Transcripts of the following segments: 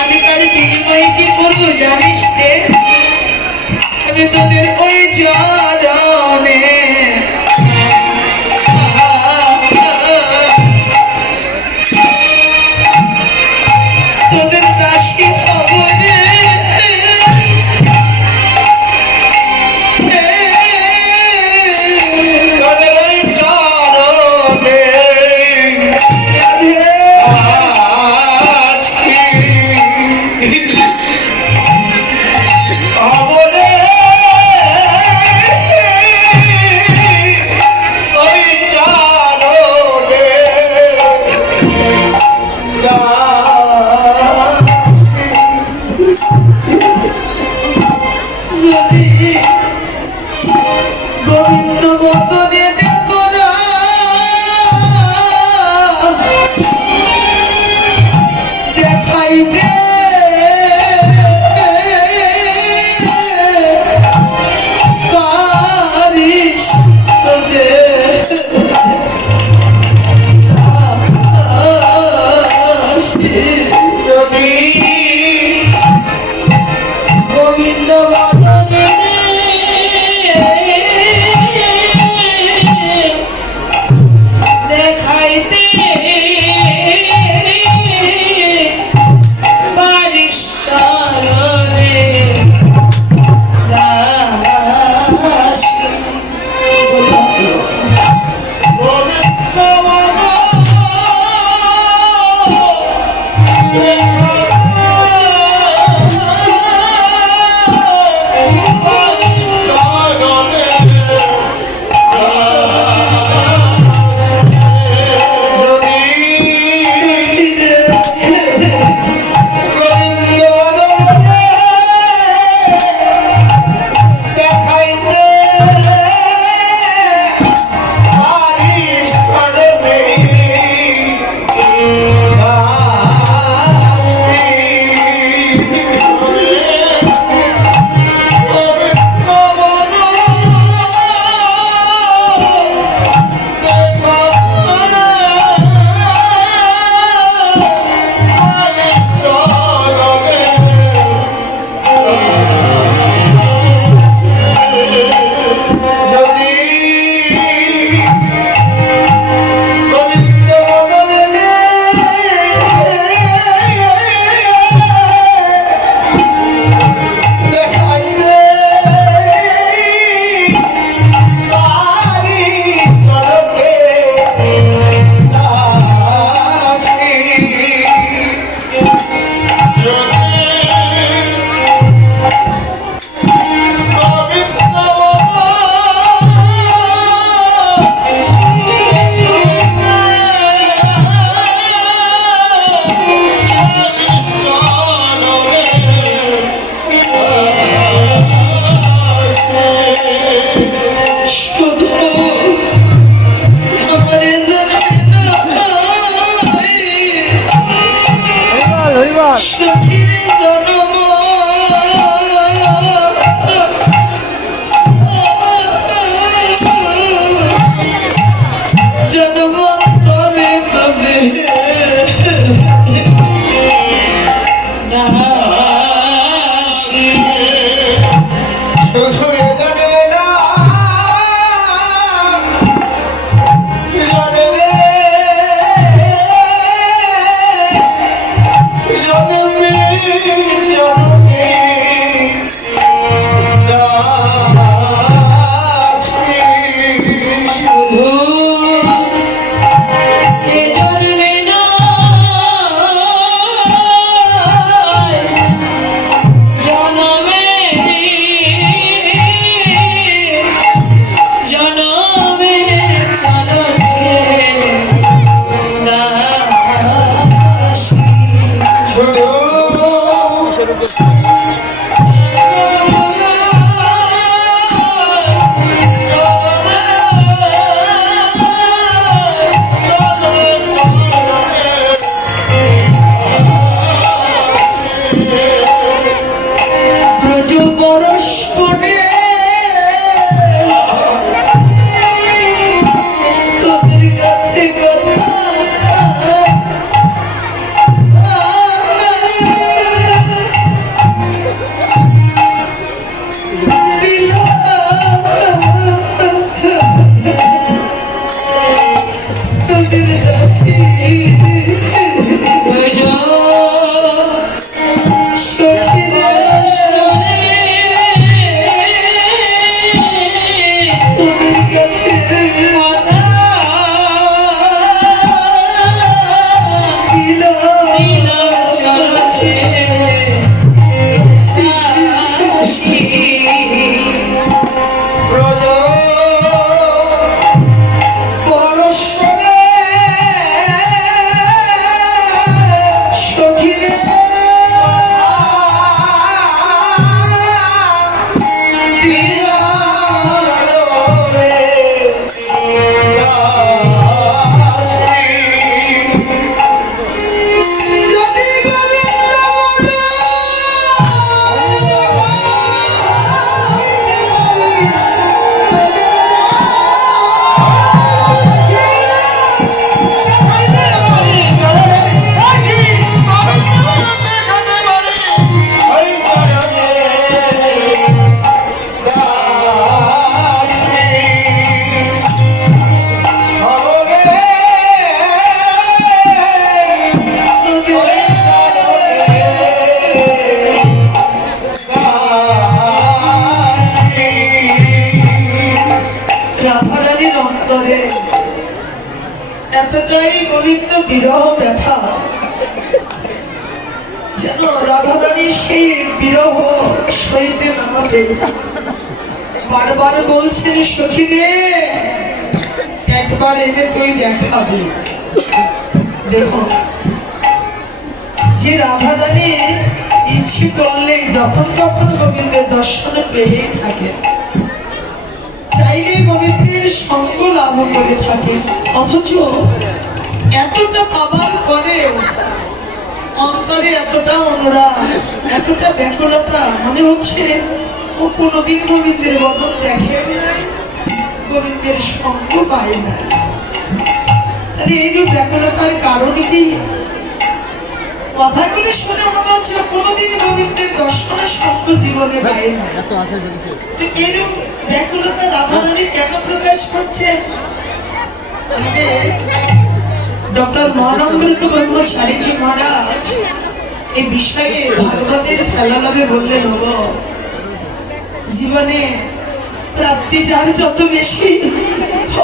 আমি তার বিনিময়ে কি করবো জানিস রে? আমি তোদের ওই চরণে তোদের দাসী খবরে গোবিন্দ বদনে দেখো না দেখাই দে পারিস যদি গোবিন্দ বদনে রাধারানীর অন্তরে এতটাই গোবিন্দ বিরহ ব্যথা, যেন রাধারানী সেই বিরহ সইতে না হবে। বারবার বলছেন, সখী রে একবার এনে তুই দেখাবি। দেখো, যে রাধারানী ইচ্ছে করলে যখন তখন গোবিন্দের দর্শন পেয়েই থাকে, চাইলে গোবিন্দের সঙ্গ লাভ করে থাকে, অথচ এতটা পাবার পরেও অন্তরে এতটা অনুরাগ, এতটা ব্যাকুলতা, মনে হচ্ছে ও কোনোদিন গোবিন্দের বদন দেখে নাই, গোবিন্দের সঙ্গ পায় না। তাহলে এইরূপ ব্যাকুলতার কারণ কি? কথাগুলি শুনে মনে হচ্ছে কোনোদিন গোবিন্দের দর্শন সঙ্গ জীবনে পায় না। তো এরূপ ব্যাকুলতা রাধারানী কেন প্রকাশ করছে? ডক্টর মহানম্বিত ব্রহ্মচারীজি মহারাজ এই বিষয়ে ভাগবতের ফেলালাভে বললেন, হলো জীবনে প্রাপ্তি যার যত বেশি,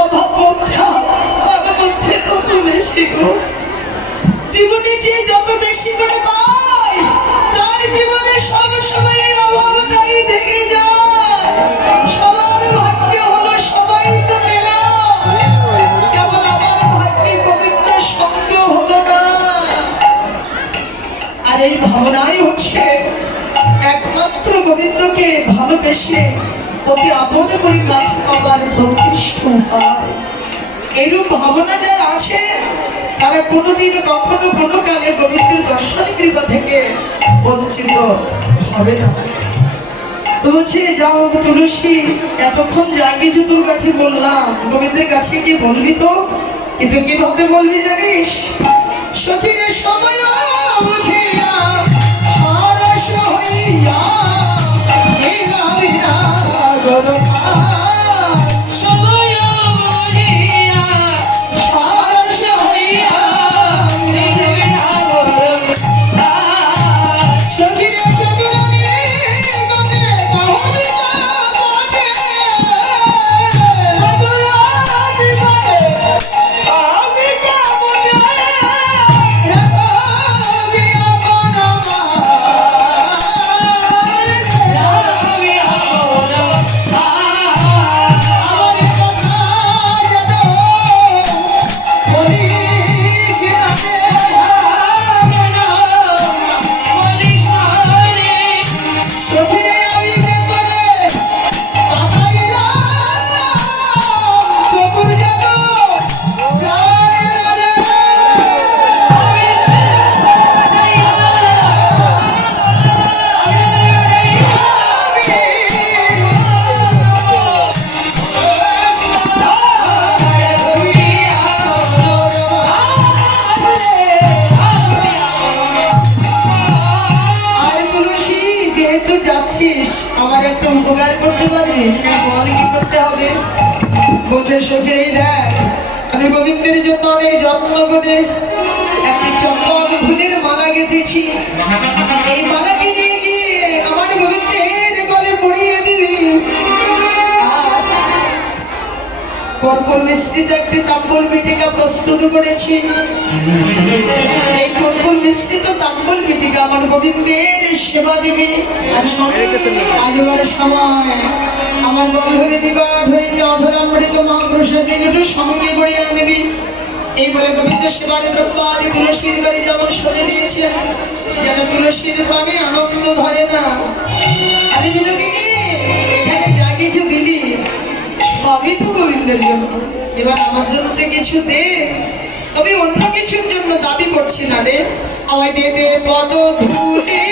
অভাব তার মধ্যে তত বেশি গো। জীবনে যে যত বেশি করে পায়, তার জীবনে সব সময় অভাবটাই থেকে যায়। সবার ভাগ্যে হলো সবাই তো পেল, কেবল আমার ভাগ্যে গোবিন্দ সঙ্গ হলো না। আর এই ভাবনাই হচ্ছে একমাত্র গোবিন্দকে ভালোবেসে অতি আপন করে কাছে পাবার প্রকৃষ্ট উপায়। এইরূপ ভাবনা যার আছে, তারা কোনোদিন কখনো কোনো কালে গোবিন্দের দর্শন কৃপা থেকে বঞ্চিত হবে না। তো বলছে, যাও তুলসী, এতক্ষণ যা কিছু তোর কাছে বললাম গোবিন্দের কাছে কি বলবি তো, কিন্তু কিভাবে বলবি জানিস? সতীর সময় বুঝিয়া সরস হইয়া আমার একটা উপকার করতে পারবি? বল কি করতে হবে? বলছে, সখী দেখ, আমি গোবিন্দের জন্য অনেক যত্ন করে একটি চম্পক ফুলের মালা গেঁথেছি। এই মালাটি দিয়ে গিয়ে আমার গোবিন্দের গলে পরিয়ে দিবি। কর্পূর মিশ্রিত একটি তাম্বুল পিটিকা প্রস্তুত করেছি। এই কর্পূর মিশ্রিত তাম্বুল পিটিকা আমার গোবিন্দের সেবা দিবি। আর আজবার সময় আমার বন্ধুরে নিবাদ হইতে অধরামৃত মহাপুরুষদের একটু সঙ্গে করে আনবি। এই বলে গোবিন্দ সেবার দ্রব্য আদি তুলসীর বাড়ি যেমন সরে দিয়েছেন, যেন তুলসীর প্রাণে আনন্দ ধরে না। আরে বিনোদিনী, এখানে যা কিছু দিলি সবই তো গোবিন্দের জন্য, এবার আমার জন্য তো কিছু দে। তবে অন্য কিছুর জন্য দাবি করছি না রে, আমায় দে দে পদ ধুলি